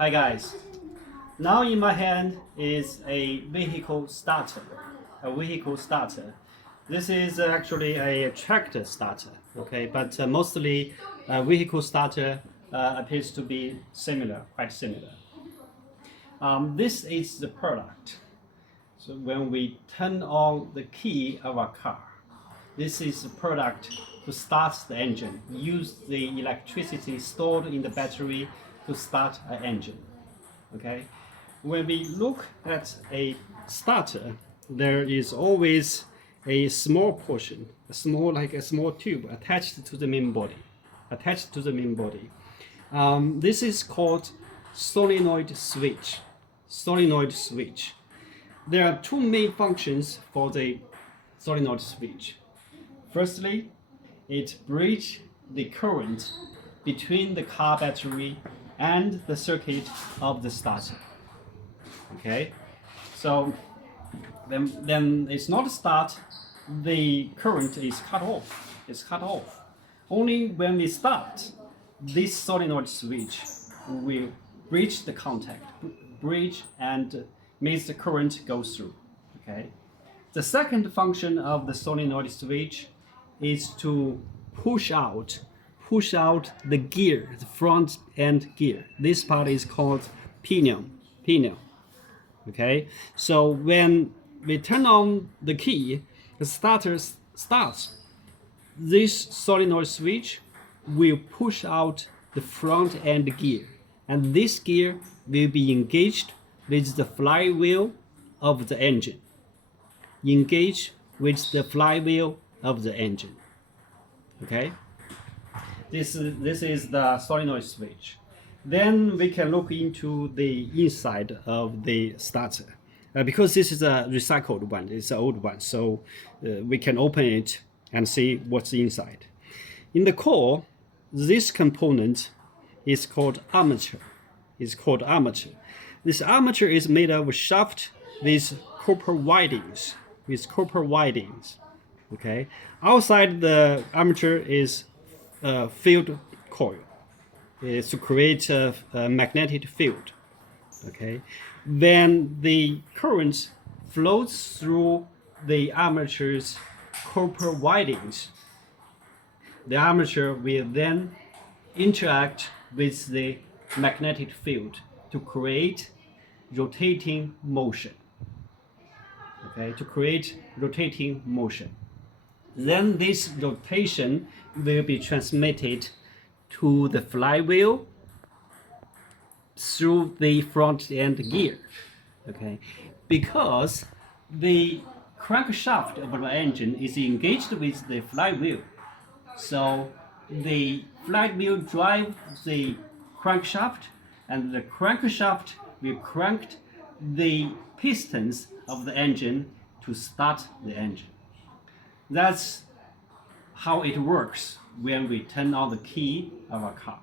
Hi guys. Now in my hand is a vehicle starter. A vehicle starter. This is actually a tractor starter. Okay, but mostly vehicle starter appears to be similar, quite similar. This is the product. So when we turn on the key of our car, this is the product to start the engine. Use the electricity stored in the battery to start an engine. Okay, when we look at a starter, there is always a small portion, like a small tube attached to the main body. This is called solenoid switch. Solenoid switch. There are two main functions for the solenoid switch. Firstly, it bridges the current between the car battery and the circuit of the starter. Okay, so then it's not start, the current is cut off. It's cut off. Only when we start, this solenoid switch will bridge the contact, bridge and makes the current go through. Okay. The second function of the solenoid switch is to push out the gear, the front end gear. This part is called pinion. Okay, so when we turn on the key, the starter starts. This solenoid switch will push out the front end gear, and this gear will be engaged with the flywheel of the engine. Engage with the flywheel of the engine. Okay, this is the solenoid switch. Then we can look into the inside of the starter. Because this is a recycled one, it's an old one, so we can open it and see what's inside. In the core, this component is called armature. This armature is made of a shaft with copper windings. Okay, outside the armature is a field coil. Is to create a magnetic field. Okay, when the current flows through the armature's copper windings, the armature will then interact with the magnetic field to create rotating motion. Okay, to create rotating motion. Then this rotation will be transmitted to the flywheel through the front end gear. Okay, because the crankshaft of the engine is engaged with the flywheel, so the flywheel drives the crankshaft, and the crankshaft will crank the pistons of the engine to start the engine. That's how it works when we turn on the key of our car.